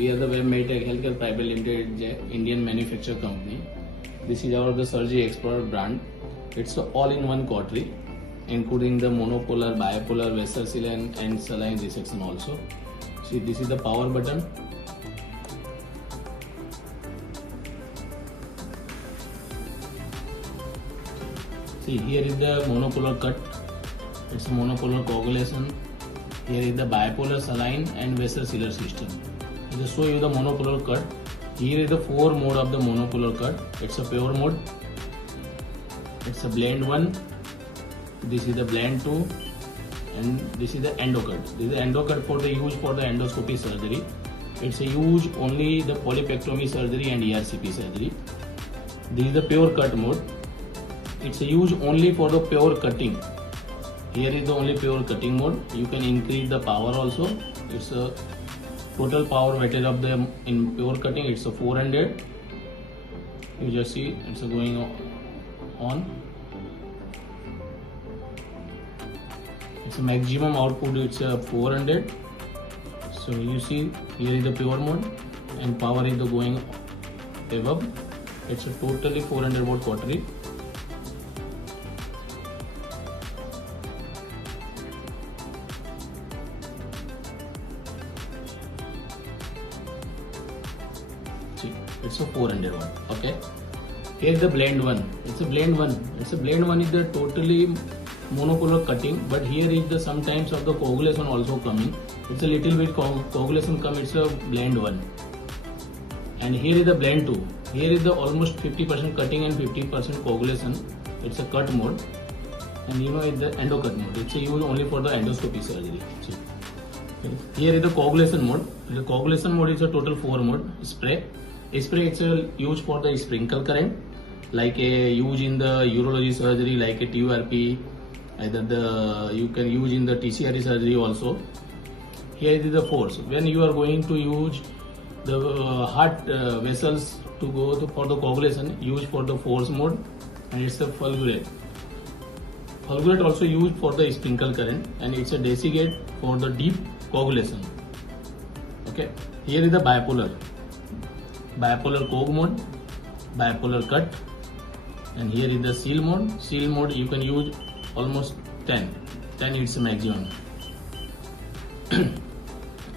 We are the Web Medtech Healthcare Private Limited, Indian manufacturer company. This is our the SurgiXpert brand. It's an all-in-one cautery, including the monopolar, bipolar, vessel seal and saline resection also. See, this is the power button. See, here is the monopolar cut. It's a monopolar coagulation. Here is the bipolar saline and vessel sealer system. I just show you the monopolar cut. Here is the 4 mode of the monopolar cut. It's a pure mode. It's a blend 1. This is the blend 2. And this is the endo cut. This is the endo cut for the use for the endoscopy surgery. It's a use only the polypectomy surgery and ERCP surgery. This is the pure cut mode. It's a use only for the pure cutting. Here is the only pure cutting mode. You can increase the power also. It's a total power weighted of the in pure cutting. It's a 400. You just see it's going on. It's a maximum output. It's a 400. So you see here is the pure mode and power is the going above. It's a totally 400 watt cautery. It's a 400 one. Okay. Here is the blend 1. It's a blend 1. It's a blend 1 is the totally monopolar cutting, but here is the sometimes of the coagulation also coming. It's a little bit coagulation come. It's a blend 1. And here is the blend 2. Here is the almost 50% cutting and 50% coagulation. It's a cut mode. And you know it's the endo cut mode. It's a use only for the endoscopy surgery. See. Here is the coagulation mode. The coagulation mode is a total 4 mode. Spray. Spray it's a use for the sprinkle current, like a use in the urology surgery, like a TURP. Either you can use in the TCRE surgery also. Here is the force. When you are going to use the heart vessels to go for the coagulation, use for the force mode, and it's a fulgurate. Fulgurate also used for the sprinkle current, and it's a desiccate for the deep coagulation. Okay. Here is the bipolar. Bipolar coag mode, bipolar cut, and here is the seal mode. Seal mode you can use almost 10 is maximum.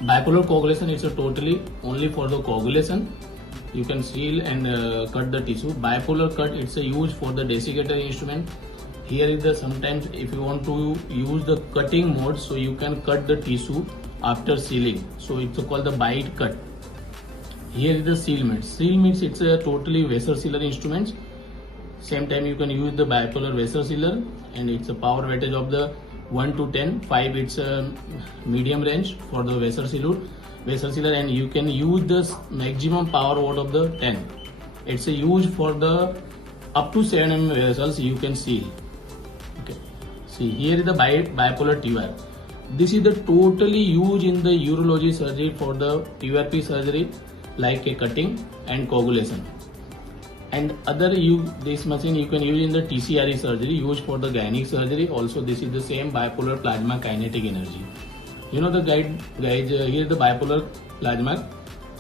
Bipolar coagulation is a totally only for the coagulation. You can seal and cut the tissue. Bipolar cut it's a use for the desiccator instrument. Here is the sometimes if you want to use the cutting mode, so you can cut the tissue after sealing. So it's called the bite cut. Here is the seal means. Seal means it's a totally vessel sealer instrument. Same time you can use the bipolar vessel sealer, and it's a power weightage of the 1 to 10. 5 it's a medium range for the vessel sealer, and you can use the maximum power watt of the 10. It's a use for the up to 7 mm vessels you can seal. Okay. See here is the bipolar TUR. This is the totally used in the urology surgery for the TURP surgery, like a cutting and coagulation. And this machine you can use in the TCRE surgery, used for the gynec surgery. Also this is the same bipolar plasma kinetic energy. You know the guys here is the bipolar plasma.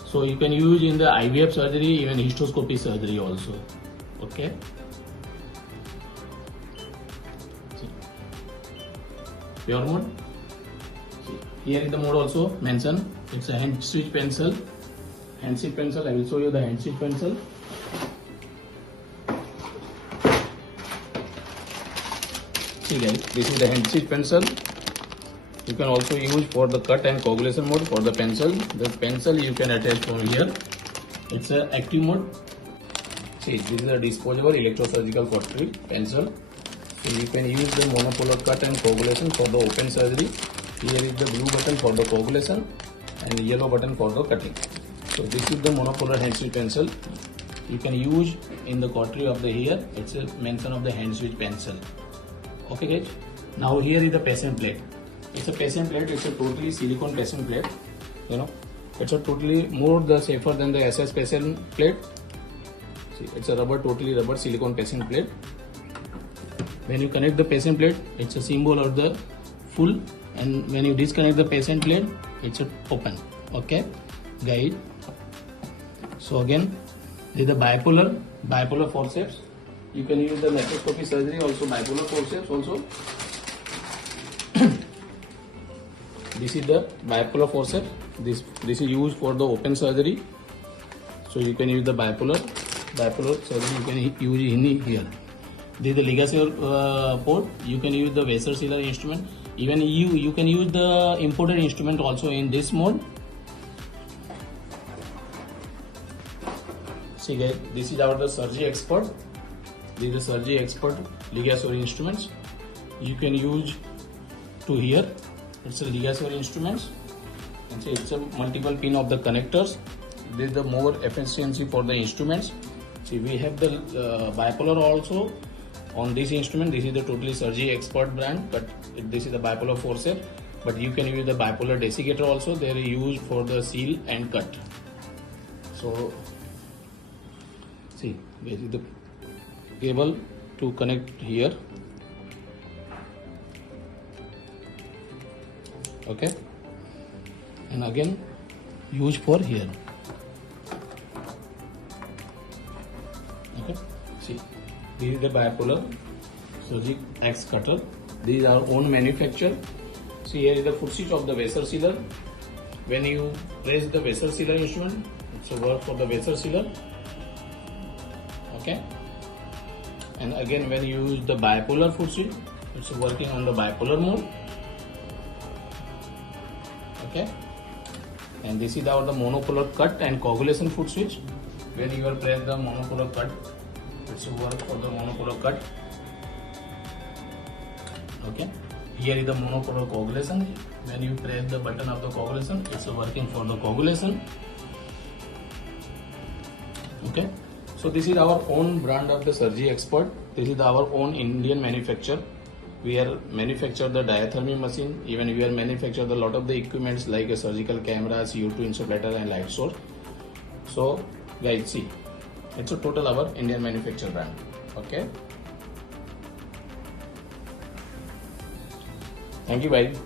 So you can use in the IVF surgery, even histoscopy surgery also. Okay. See. Pure mode. See. Here is the mode also mentioned. It's a hand switch pencil. Hand switch pencil. I will show you the hand switch pencil. See guys, this is the hand switch pencil. You can also use for the cut and coagulation mode for the pencil. The pencil you can attach from here. It's a active mode. See, this is a disposable electrosurgical cautery pencil. So you can use the monopolar cut and coagulation for the open surgery. Here is the blue button for the coagulation and yellow button for the cutting. So this is the monopolar hand switch pencil. You can use in the cautery of the here. It's a mention of the hand switch pencil. Okay guys. Now here is the patient plate. It's a patient plate. It's a totally silicone patient plate. You know, it's a totally more the safer than the SS patient plate. See, it's a totally rubber silicone patient plate. When you connect the patient plate, it's a symbol of the full, and when you disconnect the patient plate, it's a open. Okay. guide. So again, this is the bipolar forceps. You can use the laparoscopic surgery also, bipolar forceps also. This is the bipolar forceps. This is used for the open surgery. So you can use the bipolar surgery. You can use in here. This is the ligature port. You can use the vessel sealer instrument. Even you can use the imported instrument also in this mode. See guys, this is our the SurgiXpert. This is the SurgiXpert ligature instruments. You can use to here. It's a ligature instruments. And see, it's a multiple pin of the connectors. This is the more efficiency for the instruments. See, we have the bipolar also on this instrument. This is the totally SurgiXpert brand, but this is the bipolar forceps. But you can use the bipolar desiccator also. They are used for the seal and cut. So see, this is the cable to connect here. Okay, and again use for here. Okay, see, this is the bipolar SurgiX cutter. This is our own manufacture. See, here is the foot switch of the vessel sealer. When you press the vessel sealer instrument, it's a work for the vessel sealer. Okay, and again when you use the bipolar foot switch, it's working on the bipolar mode. Okay, and this is our the monopolar cut and coagulation foot switch. When you will press the monopolar cut, it's work for the monopolar cut. Okay, here is the monopolar coagulation. When you press the button of the coagulation, it's working for the coagulation. Okay, so this is our own brand of the SurgiXpert. This is our own Indian manufacture. We are manufacture the diathermy machine. Even we are manufacture the lot of the equipments like a surgical camera, CO2 insufflator and light source. So guys, see, it's a total our Indian manufacture brand. Okay, thank you guys.